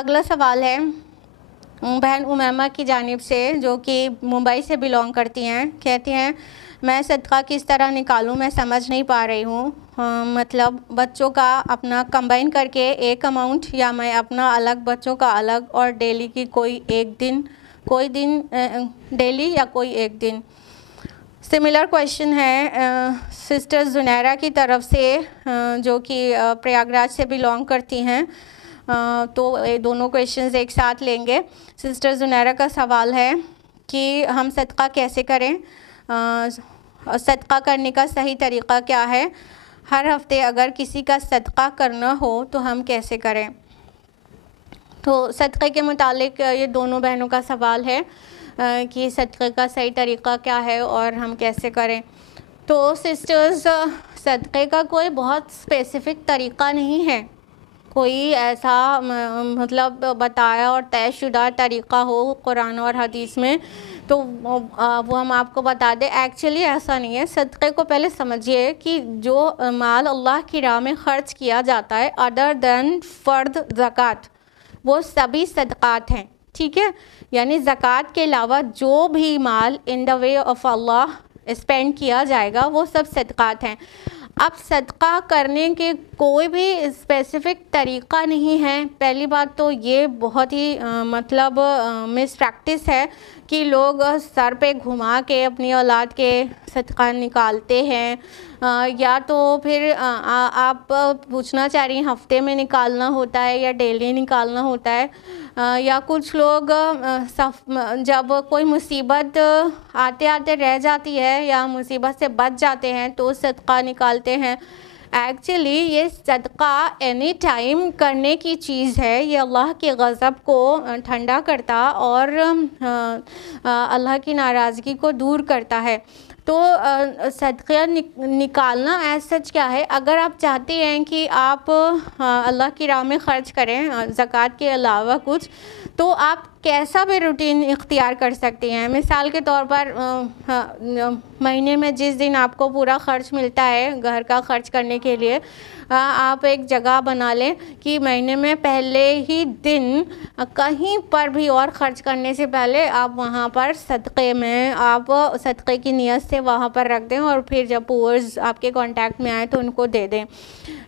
اگلا سوال ہے بہن امیمہ کی جانب سے، جو کہ ممبئی سے بلونگ کرتی ہیں. کہتی ہیں میں صدقہ کس طرح نکالوں، میں سمجھ نہیں پا رہی ہوں. مطلب بچوں کا اپنا کمبائن کر کے ایک اماؤنٹ، یا میں اپنا الگ بچوں کا الگ، اور ڈیلی کی کوئی دن ڈیلی یا کوئی ایک دن. سملر کویشچن ہے سسٹر زنیرہ کی طرف سے، جو کہ پریاگ راج سے بلونگ کرتی ہیں. تو دونوں کویشچنز ایک ساتھ لیں گے. سسٹر زنیرہ کا سوال ہے کہ ہم صدقہ کیسے کریں، صدقہ کرنے کا صحیح طریقہ کیا ہے، ہر ہفتے اگر کسی کا صدقہ کرنا ہو تو ہم کیسے کریں. تو صدقے کے متعلق یہ دونوں بہنوں کا سوال ہے کہ صدقے کا صحیح طریقہ کیا ہے اور ہم کیسے کریں. تو سسٹرز، صدقے کا کوئی بہت اسپیسیفک طریقہ نہیں ہے، کوئی ایسا مطلب بتایا اور طے شدہ طریقہ ہو قرآن اور حدیث میں تو وہ ہم آپ کو بتا دیں. ایکچولی ایسا نہیں ہے. صدقے کو پہلے سمجھیے کہ جو مال اللہ کی راہ میں خرچ کیا جاتا ہے ادر دین فرض زکوٰۃ، وہ سبھی صدقات ہیں. ٹھیک ہے، یعنی زکوٰۃ کے علاوہ جو بھی مال ان دا وے آف اللہ اسپینڈ کیا جائے گا وہ سب صدقات ہیں. اب صدقہ کرنے کے کوئی بھی اسپیسیفک طریقہ نہیں ہے. پہلی بات تو یہ بہت ہی مطلب مس پریکٹس ہے کہ لوگ سر پہ گھما کے اپنی اولاد کے صدقہ نکالتے ہیں، یا تو پھر آپ پوچھنا چاہ رہی ہیں ہفتے میں نکالنا ہوتا ہے یا ڈیلی نکالنا ہوتا ہے، یا کچھ لوگ جب کوئی مصیبت آتے آتے رہ جاتی ہے یا مصیبت سے بچ جاتے ہیں تو صدقہ نکالتے ہیں. ایکچولی یہ صدقہ اینی ٹائم کرنے کی چیز ہے. یہ اللہ کے غضب کو ٹھنڈا کرتا اور اللہ کی ناراضگی کو دور کرتا ہے. تو صدقہ نکالنا ایز سچ کیا ہے، اگر آپ چاہتے ہیں کہ آپ اللہ کی راہ میں خرچ کریں زکوٰۃ کے علاوہ کچھ، تو آپ کیسا بھی روٹین اختیار کر سکتے ہیں. مثال کے طور پر مہینے میں جس دن آپ کو پورا خرچ ملتا ہے گھر کا خرچ کرنے کے لیے، آپ ایک جگہ بنا لیں کہ مہینے میں پہلے ہی دن کہیں پر بھی اور خرچ کرنے سے پہلے آپ وہاں پر صدقے میں آپ صدقے کی نیت سے وہاں پر رکھ دیں، اور پھر جب پورز آپ کے کانٹیکٹ میں آئیں تو ان کو دے دیں.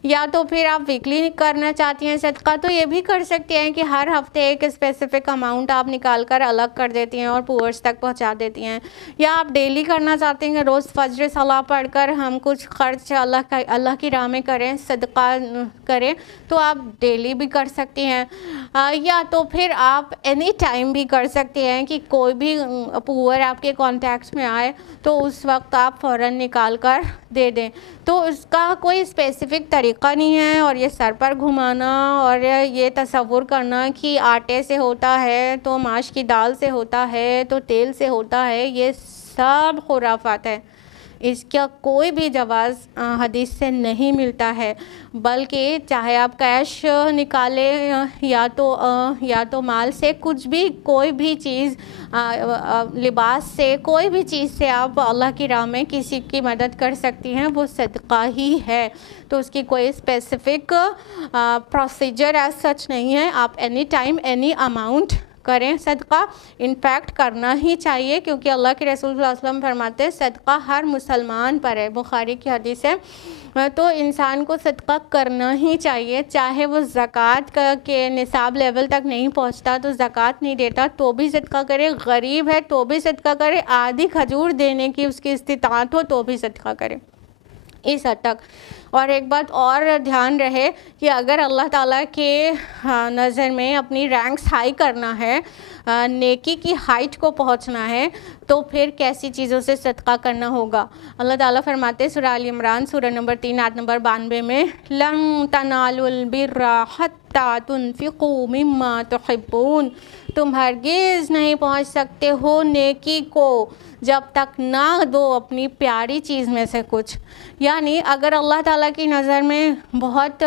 یا تو پھر آپ ویکلی کرنا چاہتی ہیں صدقہ تو یہ بھی کر سکتے ہیں کہ ہر ہفتے ایک اسپیسیفک اماؤنٹ آپ نکال کر الگ کر دیتی ہیں اور پورز تک پہنچا دیتی ہیں. یا آپ ڈیلی کرنا چاہتے ہیں کہ روز فجر صلاح پڑھ کر ہم کچھ خرچ اللہ کی راہ میں کریں، صدقہ کریں، تو آپ ڈیلی بھی کر سکتی ہیں. یا تو پھر آپ اینی ٹائم بھی کر سکتے ہیں کہ کوئی بھی پور آپ کے کانٹیکٹس میں آئے تو اس وقت آپ فوراً نکال کر دے دیں. تو اس کا کوئی اسپیسیفک طریقہ نہیں ہے. اور یہ سر پر گھمانا اور یہ تصور کرنا کہ آٹے سے ہوتا ہے تو ماش کی دال سے ہوتا ہے تو تیل سے ہوتا ہے، یہ سب خرافات ہے. اس کا کوئی بھی جواز حدیث سے نہیں ملتا ہے. بلکہ چاہے آپ کیش نکالیں یا تو مال سے، کچھ بھی کوئی بھی چیز، لباس سے، کوئی بھی چیز سے آپ اللہ کی راہ میں کسی کی مدد کر سکتی ہیں، وہ صدقہ ہی ہے. تو اس کی کوئی اسپیسیفک پروسیجر ایز سچ نہیں ہے. آپ اینی ٹائم اینی اماؤنٹ کریں صدقہ. انفیکٹ کرنا ہی چاہیے، کیونکہ اللہ کے رسول صلی اللہ علیہ وسلم فرماتے ہیں صدقہ ہر مسلمان پر ہے، بخاری کی حدیث ہے. تو انسان کو صدقہ کرنا ہی چاہیے، چاہے وہ زکوٰۃ کے نصاب لیول تک نہیں پہنچتا تو زکوٰۃ نہیں دیتا تو بھی صدقہ کرے، غریب ہے تو بھی صدقہ کرے، آدھی کھجور دینے کی اس کی استطاعت ہو تو بھی صدقہ کرے، اس حد تک. اور ایک بات اور دھیان رہے کہ اگر اللہ تعالیٰ کے نظر میں اپنی رینکس ہائی کرنا ہے، نیکی کی ہائٹ کو پہنچنا ہے، تو پھر کیسی چیزوں سے صدقہ کرنا ہوگا. اللہ تعالیٰ فرماتے سورہ آل عمران سورہ نمبر 3 آیت نمبر 92 میں لَن تَنَالُوا الْبِرَّ حَتَّىٰ تُنْفِقُوا مِمَّا تُحِبُّونَ، تم ہرگز نہیں پہنچ سکتے ہو نیکی کو جب تک نہ دو اپنی پیاری چیز میں سے کچھ. یعنی اگر اللہ تعالیٰ کی نظر میں بہت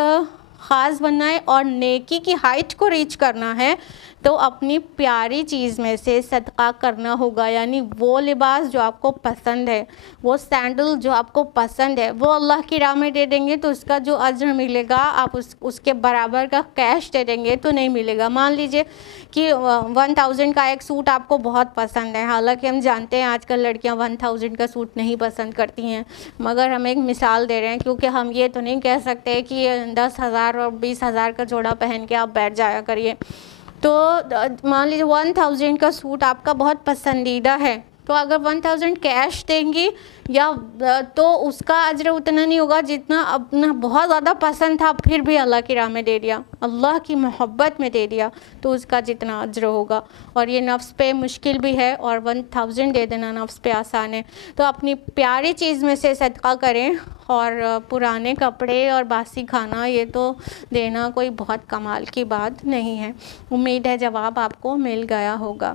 خاص بننا ہے اور نیکی کی ہائٹ کو ریچ کرنا ہے تو اپنی پیاری چیز میں سے صدقہ کرنا ہوگا. یعنی وہ لباس جو آپ کو پسند ہے, وہ سینڈل جو آپ کو پسند ہے, وہ اللہ کی راہ میں دے دیں گے تو اس کا جو اجر ملے گا آپ اس کے برابر کا کیش دے دیں گے تو نہیں ملے گا. مان لیجئے کہ 1000 کا ایک سوٹ آپ کو بہت پسند ہے, حالانکہ ہم جانتے ہیں آج کل لڑکیاں 1000 کا سوٹ نہیں پسند کرتی ہیں, مگر ہم ایک مثال دے رہے ہیں کیونکہ ہم یہ تو نہیں کہہ سکتے کہ 10,000 اور 20,000 کا جوڑا پہن کے آپ بیٹھ جایا کریے. تو مان لیجیے 1000 کا سوٹ آپ کا بہت پسندیدہ ہے, تو اگر 1000 کیش دیں گی یا تو اس کا اجر اتنا نہیں ہوگا جتنا اپنا بہت زیادہ پسند تھا پھر بھی اللہ کی راہ میں دے دیا, اللہ کی محبت میں دے دیا تو اس کا جتنا اجر ہوگا. اور یہ نفس پہ مشکل بھی ہے اور 1000 دے دینا نفس پہ آسان ہے. تو اپنی پیاری چیز میں سے صدقہ کریں, اور پرانے کپڑے اور باسی کھانا یہ تو دینا کوئی بہت کمال کی بات نہیں ہے. امید ہے جواب آپ کو مل گیا ہوگا.